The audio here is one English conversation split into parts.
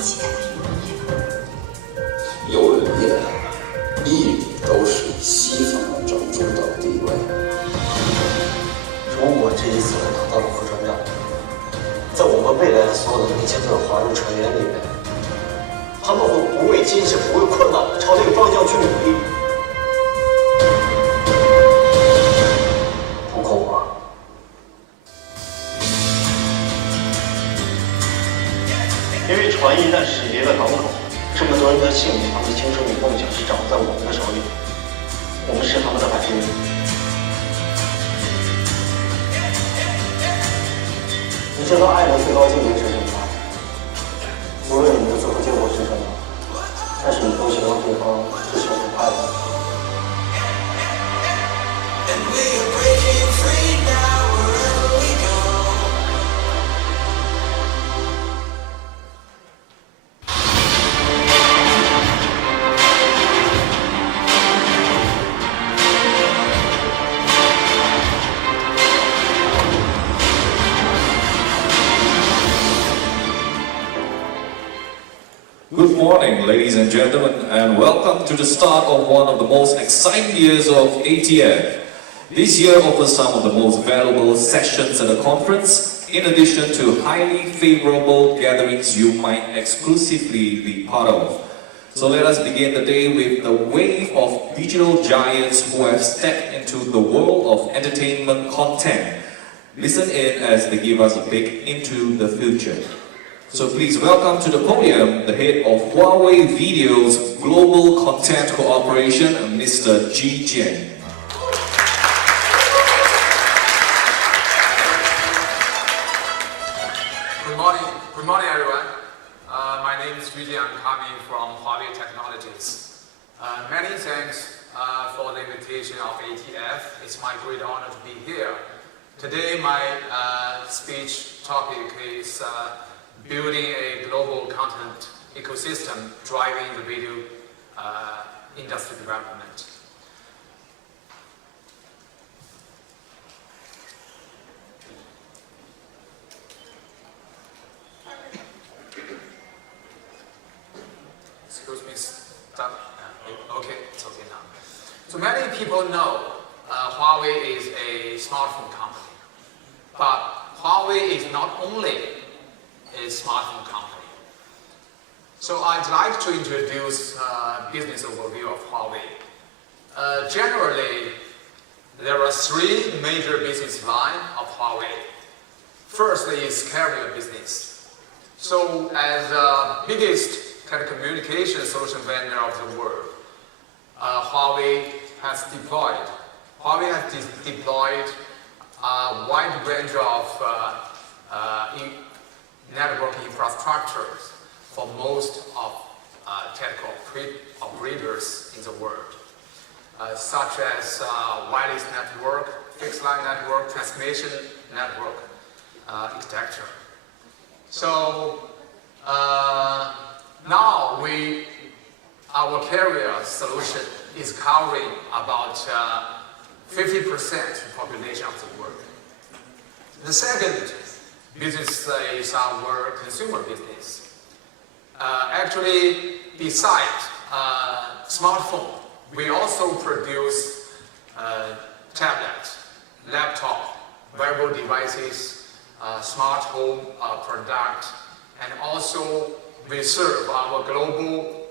起改变这个观念。有人言，一直都是西方占主导地位。如果这一次我拿到了副船长，在我们未来的所有的年轻的华人船员里面，他们会不畏艰险、不畏困难的朝这个方向去努力。不够吗？因为船一旦驶离了港口，这么多人的性命、他们的青春与梦想是掌握在我们的手里，我们是他们的摆渡人。你知道爱的最高境界是什么吗？无论你的最后结果是什么，但是你都希望对方至少是快乐的。Good morning, ladies and gentlemen, and welcome to the start of one of the most exciting years of ATF. This year offers some of the most valuable sessions at the conference, in addition to highly favorable gatherings you might exclusively be part of. So let us begin the day with the wave of digital giants who have stepped into the world of entertainment content. Listen in as they give us a peek into the future. So please welcome to the podium the head of Huawei Video's Global Content Cooperation, Mr. Ji Jian. Good morning everyone. My name is Ji Jian. I'm coming from Huawei Technologies. Many thanks for the invitation of ATF. It's my great honor to be here. Today my speech topic is building a global content ecosystem driving the video industry development. Excuse me, stop. Okay, it's okay now. So many people know Huawei is a smartphone company, but Huawei is not only a smartphone company. So I'd like to introduce a business overview of Huawei. Generally, there are three major business lines of Huawei. First is carrier business. So as the biggest telecommunication solution vendor of the world, Huawei has deployed a wide range of network infrastructures for most of telco operators in the world, such as wireless network, fixed line network, transmission network, etc. So now our carrier solution is covering about 50% population of the world. The second business is our consumer business. Actually, besides smartphone, we also produce tablet, laptop, wearable devices, smart home product, and also we serve our global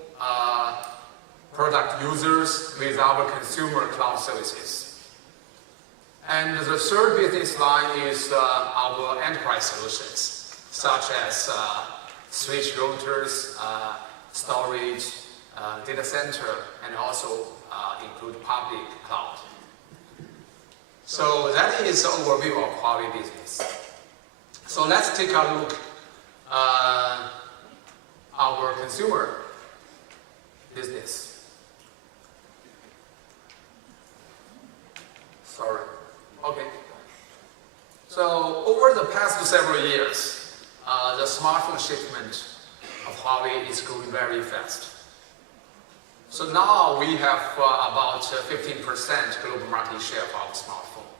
product users with our consumer cloud services. And the third business line is our enterprise solutions, such as switch routers, storage, data center, and also include public cloud. So that is the overview of Huawei business. So let's take a look our consumer business. Sorry. Okay. So over the past several years, the smartphone shipment of Huawei is growing very fast. So now we have about 15% global market share of our smartphone.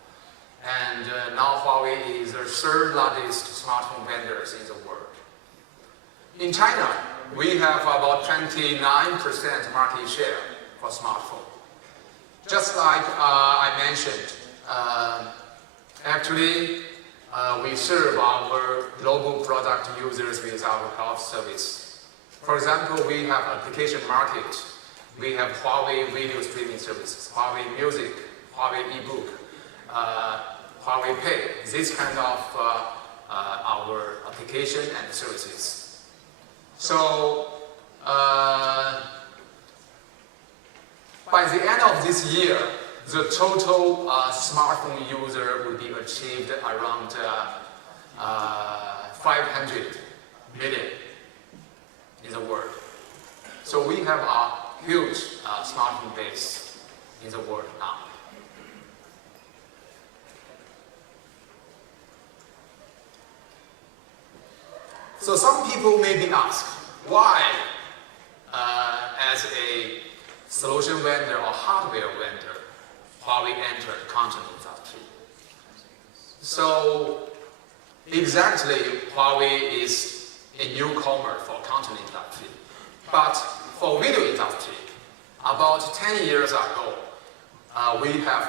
And now Huawei is the third largest smartphone vendors in the world. In China, we have about 29% market share for smartphone. Just like I mentioned, actually, we serve our global product users with our cloud service. For example, we have application market. We have Huawei video streaming services, Huawei Music, Huawei eBook, Huawei Pay. This kind of our application and services. So by the end of this year, the total smartphone user will be achieved around 500 million in the world. So we have a huge smartphone base in the world now. So some people may be asked, why as a solution vendor or hardware vendor, Huawei entered content industry? So exactly, Huawei is a newcomer for content industry. But for video industry, about 10 years ago, we have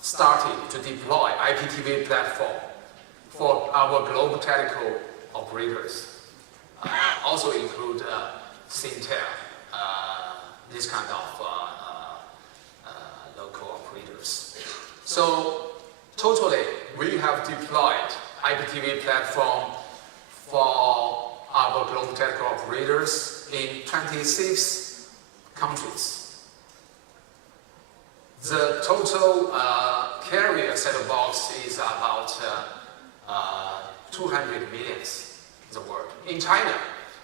started to deploy IPTV platform for our global telco operators. Also include Singtel, this kind of local operators. So totally, we have deployed IPTV platform for our global telco operators in 26 countries. The total carrier set-top box is about 200 million in the world. In China,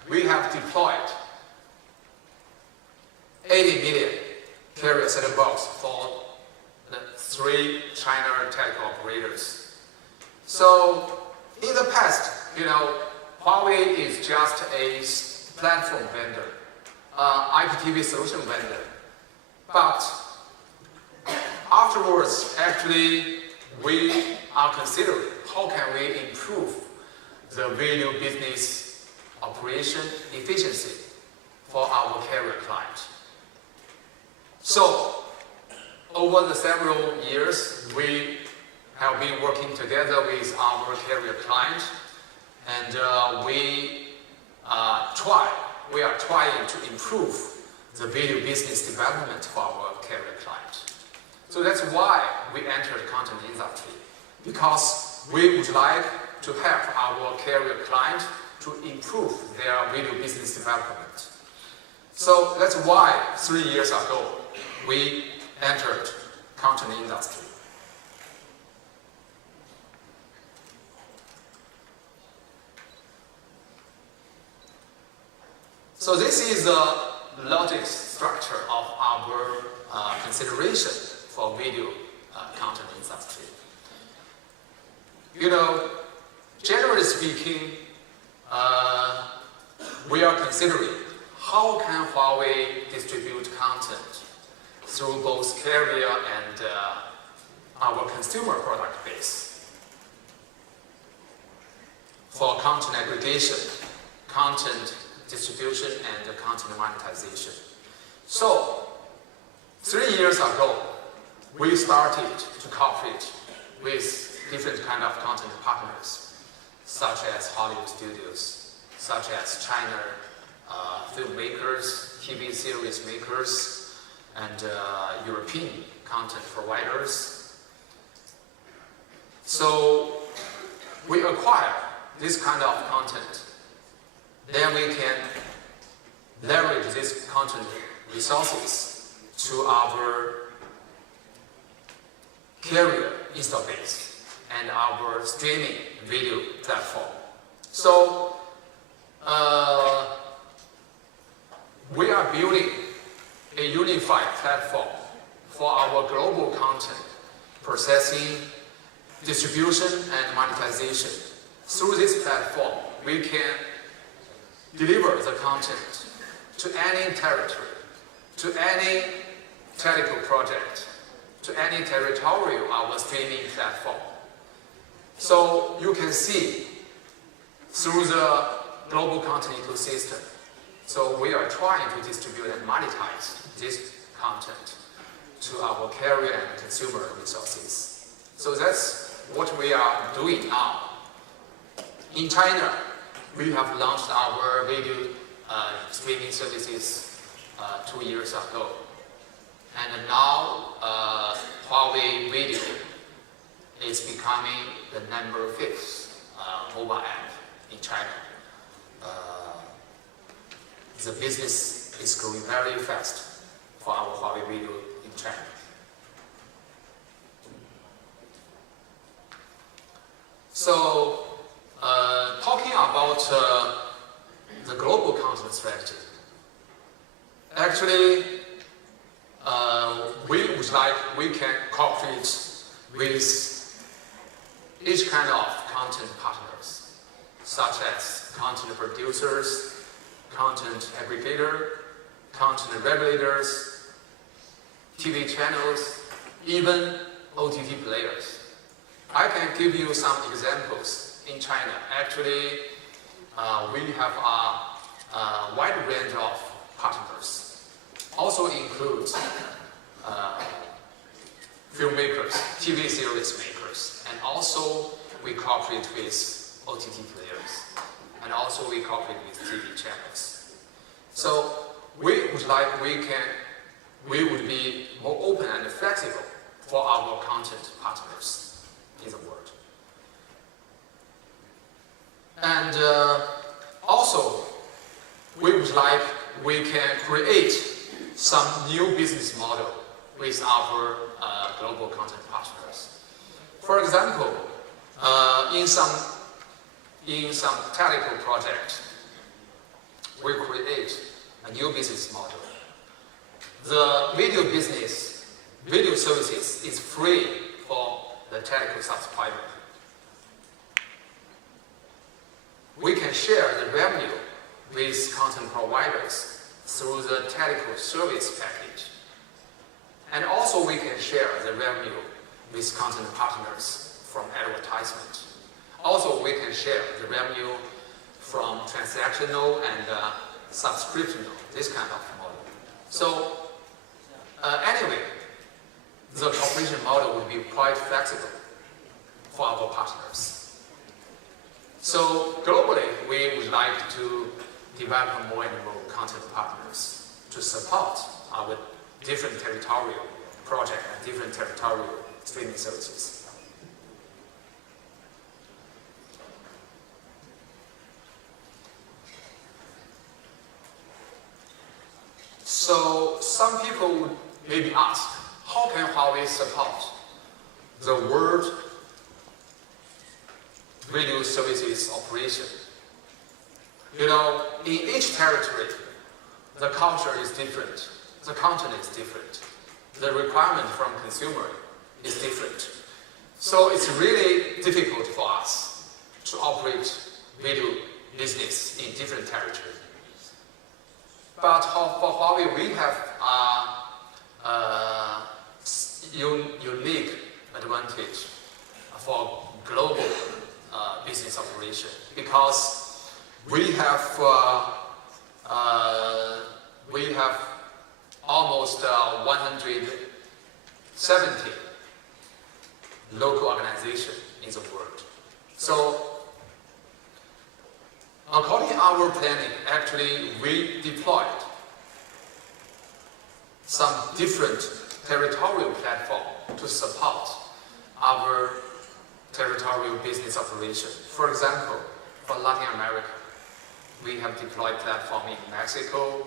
we have deployed 80 million carrier set-top box for the 3 China telco operators. So in the past, Huawei is just a platform vendor, IPTV solution vendor. But afterwards, actually, we are considering how can we improve the video business operation efficiency for our carrier client. So over the several years, we have been working together with our carrier client, and we are trying to improve the video business development for our carrier client. So that's why we entered content industry, because we would like to help our carrier client to improve their video business development. So that's why 3 years ago we entered content industry. So this is the logic structure of our consideration for video content industry. Generally speaking, we are considering how can Huawei distribute content through both carrier and our consumer product base for content aggregation, content distribution, and content monetization. So 3 years ago, we started to cooperate with different kind of content partners, such as Hollywood studios, such as China filmmakers, TV series makers, and European content providers. So we acquire this kind of content. Then we can leverage these content resources to our carrier install base and our streaming video platform. So we are building a unified platform for our global content processing, distribution, and monetization. Through this platform, we can deliver the content to any territory, to any technical project, to any territorial our streaming platform. So you can see through the global content ecosystem, So we are trying to distribute and monetize this content to our carrier and consumer resources. So that's what we are doing now. In China, we have launched our video streaming services 2 years ago. And now Huawei Video is becoming the number 5th mobile app in China. The business is growing very fast for our Huawei Video in China. So, talking about the global content strategy, actually, we can cooperate with each kind of content partners, such as content producers, content aggregator, content regulators, TV channels, even OTT players. I can give you some examples in China. Actually, we have a wide range of partners. Also includes filmmakers, TV series makers, and also we cooperate with OTT players, and also we cooperate with TV channels. So we would be more open and flexible for our content partners in the world. And also, we can create some new business model with our global content partners. For example, in some technical project, we create a new business model. The video services is free for the telco subscriber. We can share the revenue with content providers through the telco service package. And also we can share the revenue with content partners from advertisement. Also we can share the revenue from transactional and subscriptional, this kind of model. So anyway, the cooperation model would be quite flexible for our partners. So globally, we would like to develop more and more content partners to support our different territorial projects and different territorial streaming services. So some people would maybe ask, how can Huawei support the world video services operation? You know, in each territory, the culture is different, the content is different, the requirement from consumer is different. So it's really difficult for us to operate video business in different territories. But for Huawei, we have a unique advantage for global business operation, because we have almost 170 local organizations in the world. So according to our planning, actually we deployed some different territorial platform to support our territorial business operation. For example, for Latin America, we have deployed platform in Mexico.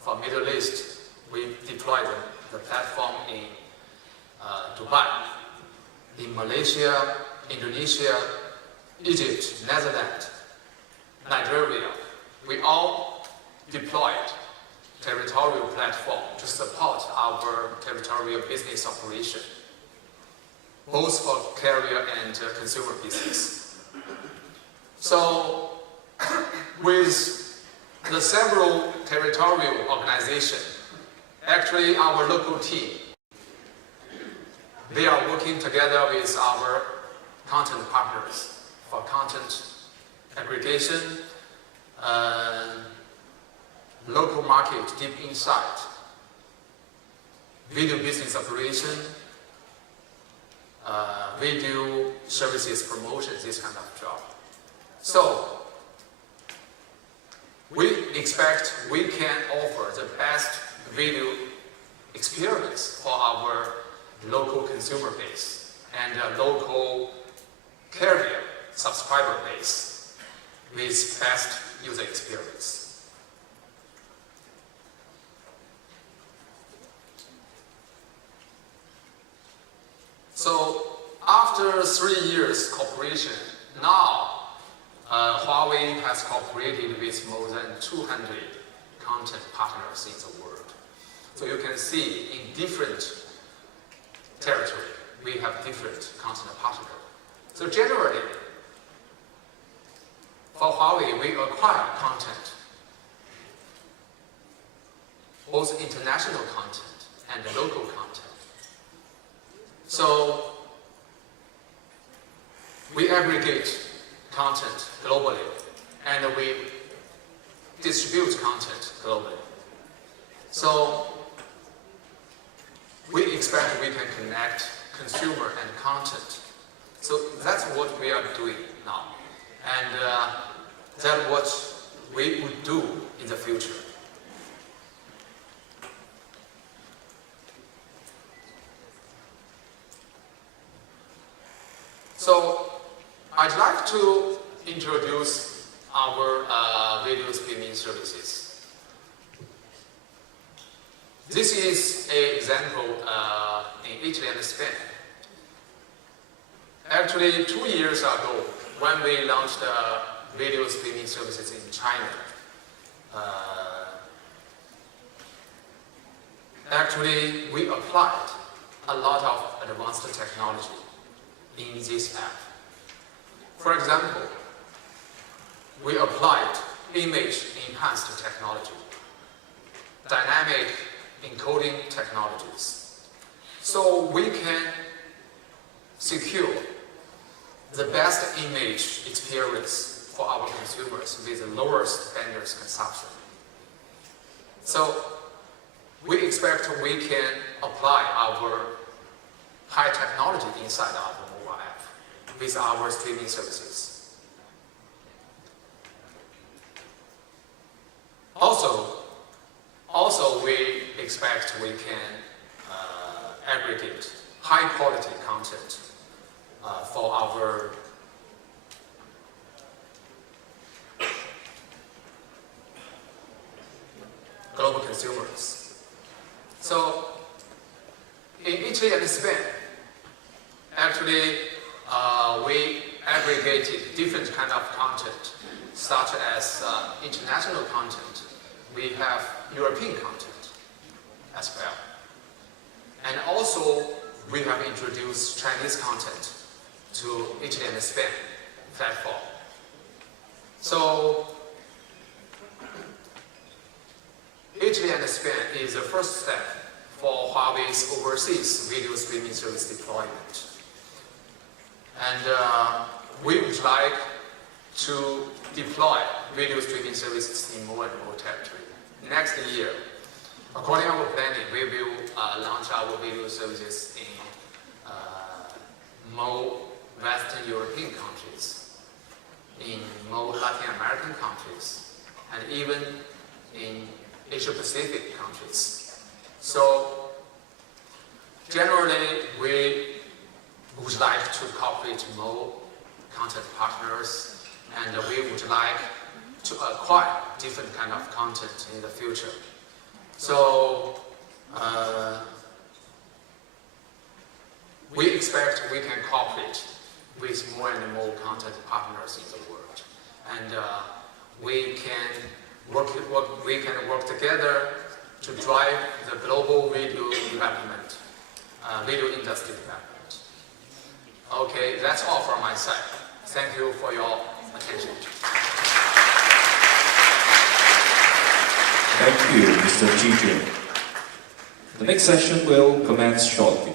For Middle East, we deployed the platform in Dubai. In Malaysia, Indonesia, Egypt, Netherlands, Nigeria, we all deployed territorial platform to support our territorial business operation, both for carrier and consumer business. So, with the several territorial organizations, actually our local team, they are working together with our content partners for content aggregation, local market deep insight, video business operation, video services promotions, this kind of job. So we expect we can offer the best video experience for our local consumer base and local carrier subscriber base with best user experience. So after 3 years cooperation, now Huawei has cooperated with more than 200 content partners in the world. So you can see in different territory, we have different content partners. So generally, for Huawei, we acquire content, both international content and local content. So we aggregate content globally and we distribute content globally. So we expect we can connect consumer and content. So that's what we are doing now. And that's what we would do in the future. So I'd like to introduce our video streaming services. This is an example in Italy and Spain. Actually, 2 years ago, when we launched video streaming services in China, actually we applied a lot of advanced technology in this app. For example, we applied image enhanced technology, dynamic encoding technologies, so we can secure the best image experience for our consumers with the lowest vendors consumption. So we expect we can apply our high technology inside our mobile app with our streaming services. Also, we expect we can aggregate high quality content for our global consumers. So in Italy and Spain, actually we aggregated different kind of content, such as international content. We have European content as well. And also we have introduced Chinese content to Italy and Spain platform. So Italy and Spain is the first step for Huawei's overseas video streaming service deployment. And we would like to deploy video streaming services in more and more territory. Next year, according to our planning, we will launch our video services in more Western European countries, in more Latin American countries, and even in Asia Pacific countries. So generally, we would like to cooperate more content partners, and we would like to acquire different kind of content in the future. So we expect we can cooperate with more and more content partners in the world, and we can work together to drive the global video development, video industry development. Okay, that's all from my side. Thank you for your attention. Thank you, Mr. Ji Jun. The next session will commence shortly.